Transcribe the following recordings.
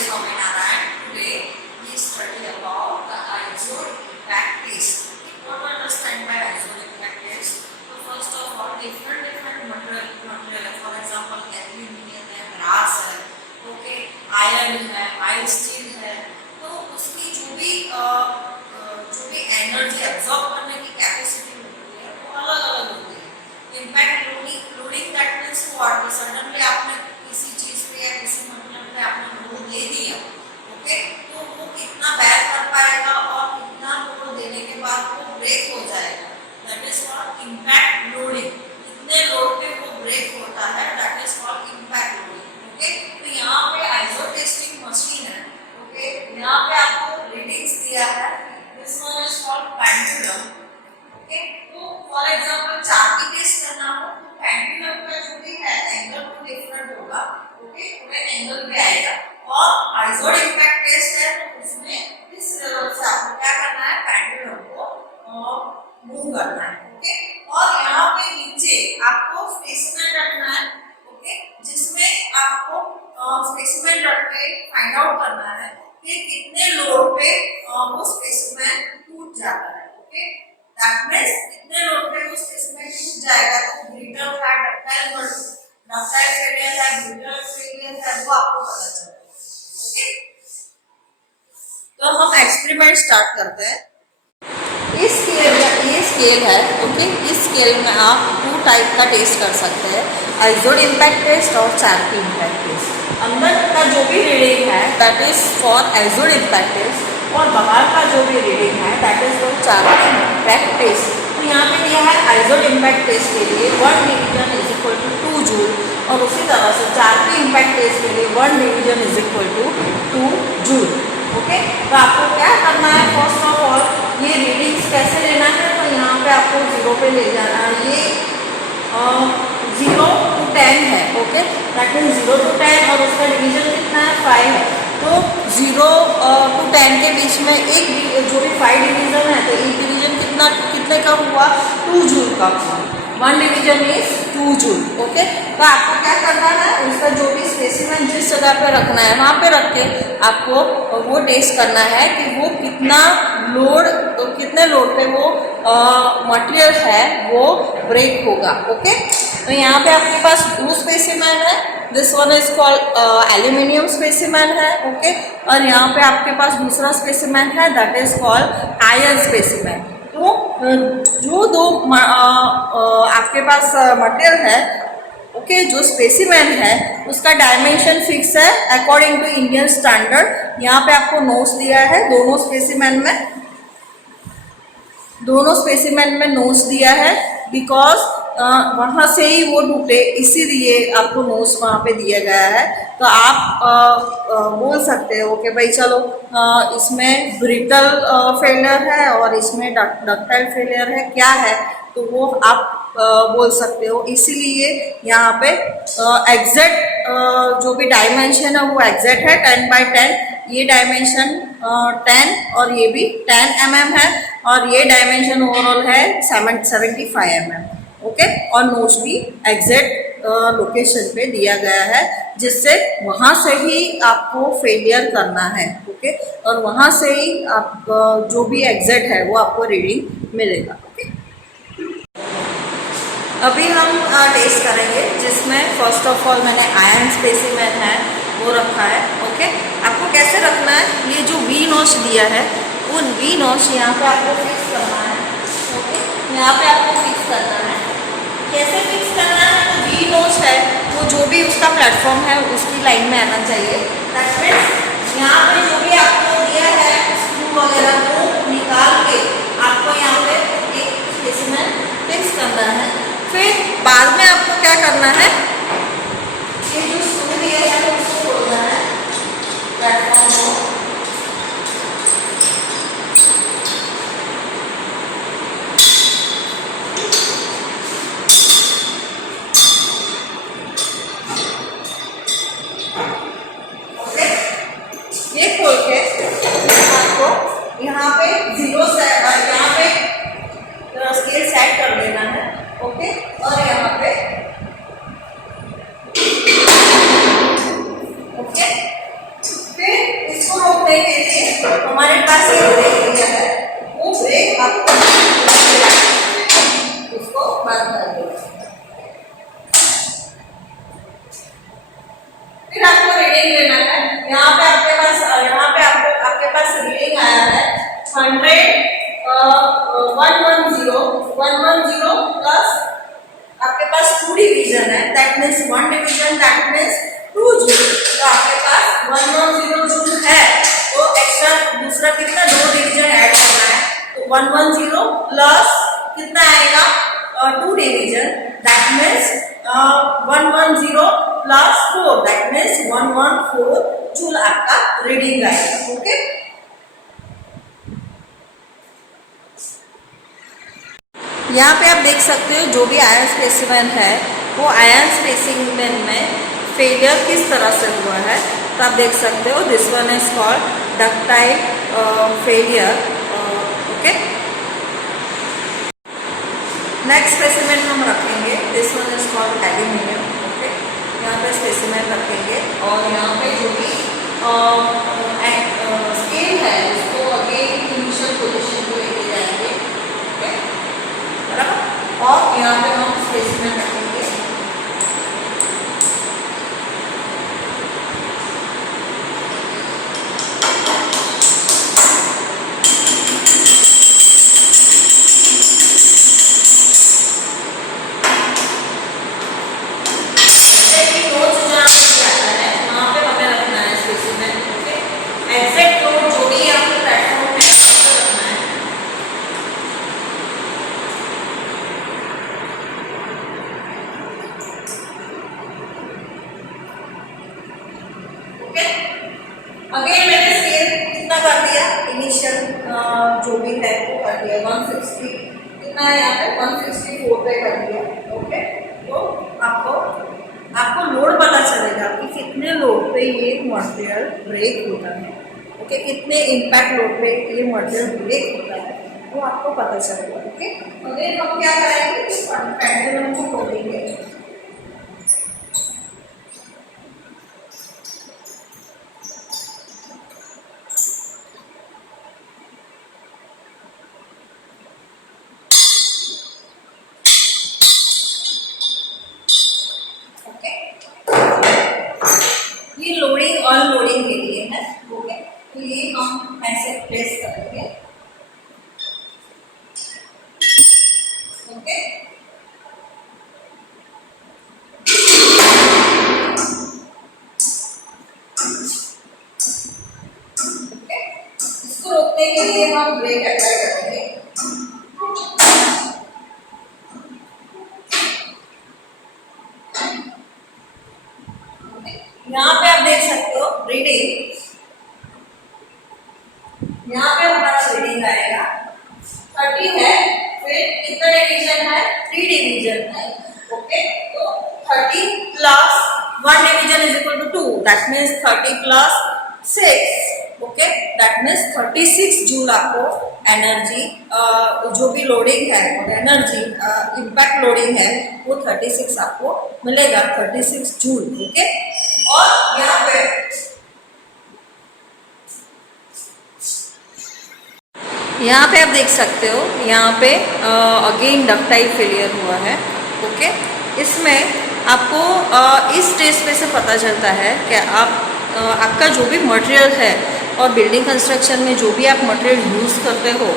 Swaminarayan. Today we study about the isotope impact test. What to understand by isotope impact test? So first of all, different material, for example, aluminium है, brass है, okay, iron है, mild steel है, तो उसकी जो भी energy absorb करने की कैपेसिटी होती है वो अलग अलग होती है. Impact loading that means what, suddenly आपने किसी चीज पे या किसी मटेरियल पे आपने लोड दे दिया, ओके, तो वो कितना बेयर कर पाएगा और कितना लोड देने के बाद वो ब्रेक हो जाएगा, that is called impact loading. कितने लोड पे वो ब्रेक होता है, that is called impact loading. Okay, तो यहाँ पे आइसो टेस्टिंग मशीन है. ओके, यहाँ पे आपको रीडिंग्स दिया है. This one is called pendulum. Okay, तो फॉर एग्जांपल चार्ट की टेस्ट करना हो तो पेंडुलम का जो भी है एंगल वो डिफरेंट होगा. ओके, पूरे एंगल पे आएगा. और आइसोड इम्पैक्ट टेस्ट है तो उसमें इस लेवल से आपको क्या करना है, पेंडुलम को मूव करना है. ओके, और यहाँ पे नीचे आपको स्पेसिमेन रखना है. ओके, जिसमें आपको स्पेसिमेन रख के फाइंड आउट करना है कि कितने लोड पे वो स्पेसिमेन टूट जाता है. ओके, दैट मींस कितने लोड पे वो स्पेसिमेन टूट जाएगा. तो ब्रिटल है, डक्टाइल फेलियर है, ब्रिटल फेलियर है, वो आपको पता चलेगा. ओके, तो हम एक्सपेरिमेंट स्टार्ट करते हैं. ये स्केल है. ओके, इस स्केल में आप 2 टाइप का टेस्ट कर सकते हैं, आइसोड इम्पैक्ट टेस्ट और चार्पी इम्पैक्ट टेस्ट. अंदर का जो भी रीडिंग है that is for Izod impact test, और बाहर का जो भी रीडिंग है that is for Charpy impact test. तो यहाँ पे दिया है आइसोड इम्पैक्ट टेस्ट के लिए 1 division is equal to 2 joule, और उसी तरह से चार्पी इम्पैक्ट टेस्ट के लिए 1 division is equal to 2 joule. Okay, तो आपको क्या करना है, फर्स्ट ऑफ ऑल ये रीडिंग्स कैसे लेना है, तो यहाँ पे आपको 0 पे ले जाना है. ये 0 to 10 है. ओके, दैट मीन्स 0 to 10 और उसका डिवीजन कितना है, 5 है. तो 0 to 10 के बीच में एक जो भी 5 डिवीजन है तो एक डिवीजन कितने का हुआ, 2 जूल का हुआ. 1 डिवीजन इज 2 जूल. ओके, तो आपको क्या करना है, उसका जो भी स्पेसिमेन जिस जगह पे रखना है वहाँ पे रख के आपको वो टेस्ट करना है कि वो कितने लोड पे वो मटेरियल है वो ब्रेक होगा. ओके, तो यहाँ पे आपके पास 2 स्पेसिमेन है. This one is called aluminium specimen है. ओके, और यहाँ पे आपके पास दूसरा स्पेसिमेन है that is called iron specimen. तो जो दो आपके पास मटेरियल है, ओके, जो स्पेसिमेन है उसका डायमेंशन फिक्स है अकॉर्डिंग टू इंडियन स्टैंडर्ड. यहाँ पे आपको नोट्स दिया है दोनों स्पेसिमेन में नोट्स दिया है, बिकॉज वहाँ से ही वो टूटे, इसीलिए आपको नोट्स वहाँ पे दिया गया है. तो आप बोल सकते हो कि भाई चलो इसमें ब्रिटल फेलियर है और इसमें डक्टाइल फेलियर है, क्या है, तो वो आप बोल सकते हो. इसीलिए यहाँ पे एग्जैक्ट जो भी डायमेंशन है वो एग्जैक्ट है 10x10. ये डायमेंशन 10 और ये भी 10 mm है, और ये डायमेंशन ओवरऑल है 75 mm. ओके, और नोट्स भी एग्जैक्ट लोकेशन पे दिया गया है, जिससे वहाँ से ही आपको फेलियर करना है. ओके, और वहाँ से ही आप जो भी एग्जैक्ट है वो आपको रीडिंग मिलेगा. ओके, अभी हम टेस्ट करेंगे जिसमें फर्स्ट ऑफ ऑल मैंने आयरन स्पेसिमेन है वो रखा है. ओके, आपको कैसे रखना है, ये जो वी नॉच दिया है उन वी नॉच यहाँ पे आपको फिक्स करना है. ओके, यहाँ पे आपको फिक्स करना है. कैसे फिक्स करना है, तो वी नॉच है वो जो भी उसका प्लेटफॉर्म है उसकी लाइन में आना चाहिए. दैट मीन्स यहाँ पे जो भी आपको दिया है स्क्रू वगैरह को निकाल के आपको यहाँ पे एक स्पेसिमेन फिक्स करना है. फिर बाद में आपको क्या करना है, ये जो स्क्रू दिया है उसको खोलना है प्लेटफॉर्म को. ओके, ये खोल के आपको यहाँ पे 0 से यहाँ पे स्केल सेट कर देना है. ओके, और यहाँ पे ओके, फिर पास ये ब्रेक एरिया है, वो ब्रेक आपको उसको बंद कर देना। फिर आपको रीडिंग लेना है। यहाँ पे आपके पास रीडिंग आया है 110 प्लस आपके पास 2 डिवीजन है, that means 1 division, that means 2 joule. तो आपके पास 110 जूल है, तो एक्स्ट्रा दूसरा कितना 2 डिवीजन ऐड करना है, तो 110 प्लस कितना आएगा 2 division, that means 110 plus 4, that means 114 joule आपका रीडिंग आएगा। ओके, यहाँ पे आप देख सकते हो जो भी आयन स्पेसिमेन है वो आयन स्पेसिमेन में फेलियर किस तरह से हुआ है, तो आप देख सकते हो this one is called ductile failure. Okay, next specimen हम रखेंगे, this one is called aluminium. Okay, यहाँ पे स्पेसिमेन रखेंगे और यहाँ पे जो भी स्केल है उसको अगेन इनिशियल पोजीशन को लेके जाएंगे। ओके, बराबर, और यहाँ पे हम स्पेसिमेन रखेंगे। एग्जैक्ट लोड जो भी आपके प्लेटफॉर्म पे रखना है। ओके, अगेन मैंने स्केल कितना कर दिया, इनिशियल जो भी है वो कर दिया 160, कितना है यहाँ पे 164 पे कर दिया। ओके, तो आपको लोड पता चलेगा कि कितने लोड पे ये मटेरियल ब्रेक होता है। ओके, कितने इम्पैक्ट लोड पे ये मटेरियल ब्रेक होता है वो आपको पता चलेगा। ओके, अगेन हम क्या करेंगे, पेंडुलम को खोलेंगे। ये लोडिंग अनलोडिंग के लिए है। ओके, तो ये हम ऐसे प्लेस करेंगे। ओके, इसको रोकने के लिए हम ब्रेक अप्लाई करेंगे। यहाँ पे आप देख सकते हो रीडिंग, यहाँ पे हमारा रीडिंग आएगा 30 है, फिर कितना डिवीजन है 3 डिवीजन है। ओके, तो 30 plus 1 division is equal to 2, that means 30 plus 6। Okay, that means 36 joule आपको एनर्जी जो भी लोडिंग है और एनर्जी इम्पैक्ट लोडिंग है वो 36 आपको मिलेगा, 36 जूल। ओके, और यहाँ पे आप देख सकते हो यहाँ पे अगेन डक्टाइल फेलियर हुआ है। ओके, इसमें आपको इस स्टेज पे से पता चलता है कि आपका जो भी मटेरियल है और बिल्डिंग कंस्ट्रक्शन में जो भी आप मटेरियल यूज़ करते हो,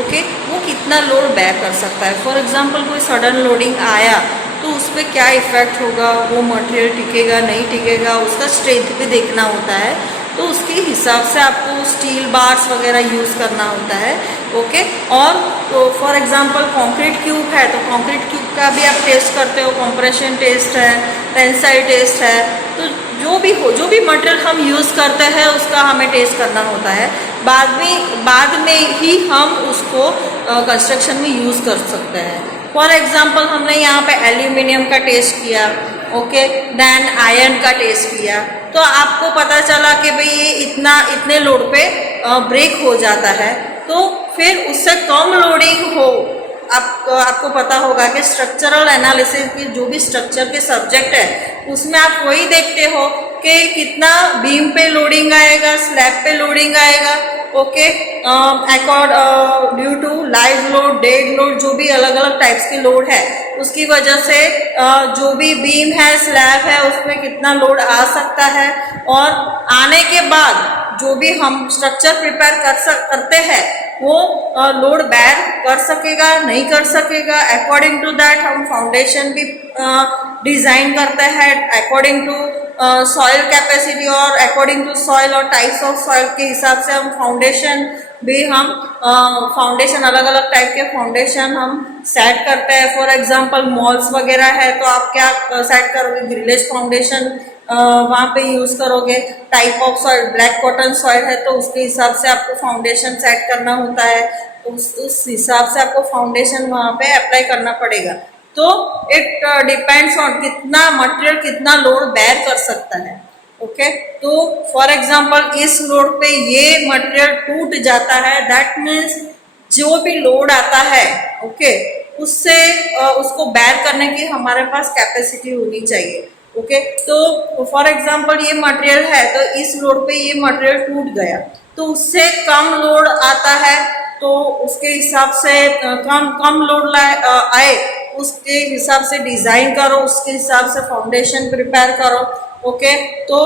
ओके, वो कितना लोड बैक कर सकता है। फॉर एग्जांपल कोई सडन लोडिंग आया तो उस पर क्या इफ़ेक्ट होगा, वो मटेरियल टिकेगा नहीं टिकेगा, उसका स्ट्रेंथ भी देखना होता है। तो उसके हिसाब से आपको स्टील बार्स वगैरह यूज़ करना होता है। ओके, और तो फॉर एग्जांपल कंक्रीट क्यूब है तो कंक्रीट क्यूब का भी आप टेस्ट करते हो, कंप्रेशन टेस्ट है, टेंसाइल टेस्ट है। तो जो भी मटेरियल हम यूज़ करते हैं उसका हमें टेस्ट करना होता है। बाद में ही हम उसको कंस्ट्रक्शन में यूज़ कर सकते हैं। फॉर एग्जांपल हमने यहाँ पे एल्यूमिनियम का टेस्ट किया, ओके, देन आयरन का टेस्ट किया, तो आपको पता चला कि भाई ये इतने लोड पे ब्रेक हो जाता है। तो फिर उससे कम लोडिंग हो, आपको पता होगा कि स्ट्रक्चरल एनालिसिस की जो भी स्ट्रक्चर के सब्जेक्ट है उसमें आप वही देखते हो कि कितना बीम पे लोडिंग आएगा, स्लैब पे लोडिंग आएगा, okay, due to live load, dead load, जो भी अलग अलग टाइप्स की लोड है उसकी वजह से जो भी बीम है, स्लैब है, उसमें कितना लोड आ सकता है, और आने के बाद जो भी हम स्ट्रक्चर प्रिपेयर करते हैं वो लोड बेयर कर सकेगा नहीं कर सकेगा। अकॉर्डिंग टू दैट हम फाउंडेशन भी डिज़ाइन करते हैं, अकॉर्डिंग टू सॉइल कैपेसिटी और अकॉर्डिंग टू सॉइल और टाइप्स ऑफ सॉइल के हिसाब से हम फाउंडेशन भी हम फाउंडेशन अलग अलग टाइप के फाउंडेशन हम सेट करते हैं। फॉर एग्जांपल मॉल्स वगैरह है तो आप क्या सेट करोगे, ग्रिलेज फाउंडेशन वहाँ पे यूज़ करोगे। Type of soil, black cotton soil है तो उसके हिसाब से आपको फाउंडेशन सेट करना होता है, उस हिसाब से आपको फाउंडेशन वहाँ पे अप्लाई करना पड़ेगा। तो इट डिपेंड्स ऑन कितना मटेरियल कितना लोड बेयर कर सकता है। ओके, तो फॉर एग्जांपल इस लोड पे ये मटेरियल टूट जाता है, दैट मीन्स जो भी लोड आता है ओके उससे उसको बेयर करने की हमारे पास कैपेसिटी होनी चाहिए। ओके, तो फॉर एग्जांपल ये मटेरियल है तो इस लोड पे ये मटेरियल टूट गया तो उससे कम लोड आता है तो उसके हिसाब से कम लोड आए उसके हिसाब से डिज़ाइन करो, उसके हिसाब से फाउंडेशन प्रिपेयर करो। ओके, तो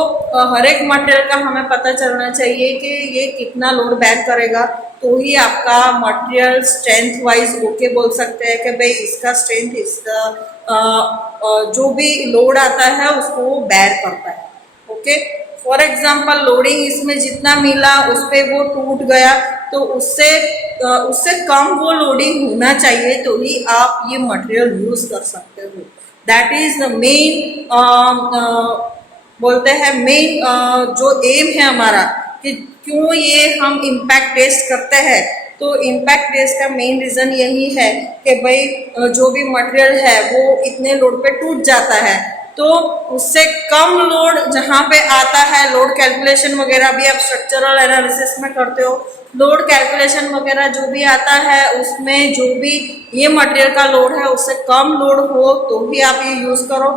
हर एक मटेरियल का हमें पता चलना चाहिए कि ये कितना लोड बेयर करेगा, तो ही आपका मटेरियल स्ट्रेंथ वाइज ओके बोल सकते हैं कि भाई इसका स्ट्रेंथ इसका जो भी लोड आता है उसको वो बेयर करता है। ओके, फॉर एग्जांपल लोडिंग इसमें जितना मिला उस पर वो टूट गया तो उससे कम वो लोडिंग होना चाहिए तो ही आप ये मटेरियल यूज कर सकते हो। दैट इज द मेन बोलते हैं मेन जो एम है हमारा कि क्यों ये हम इम्पैक्ट टेस्ट करते हैं। तो इम्पैक्ट टेस्ट का मेन रीज़न यही है कि भाई जो भी मटेरियल है वो इतने लोड पे टूट जाता है तो उससे कम लोड जहाँ पे आता है, लोड कैलकुलेशन वगैरह भी आप स्ट्रक्चरल एनालिसिस में करते हो, लोड कैलकुलेशन वगैरह जो भी आता है उसमें जो भी ये मटेरियल का लोड है उससे कम लोड हो तो ही आप ये यूज़ करो।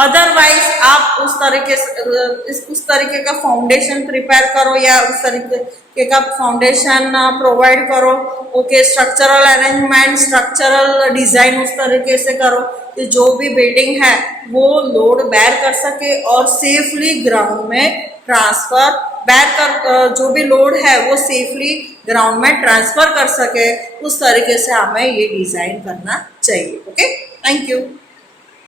अदरवाइज आप उस तरीके का फाउंडेशन प्रिपेयर करो या उस तरीके का फाउंडेशन प्रोवाइड करो। Okay, structural arrangement, structural design उस तरीके से करो कि जो भी बिल्डिंग है वो लोड बेयर कर सके और सेफली ग्राउंड में ट्रांसफर बेयर कर जो भी लोड है वो सेफली ग्राउंड में ट्रांसफर कर सके, उस तरीके से हमें ये डिज़ाइन करना चाहिए। Okay, thank you.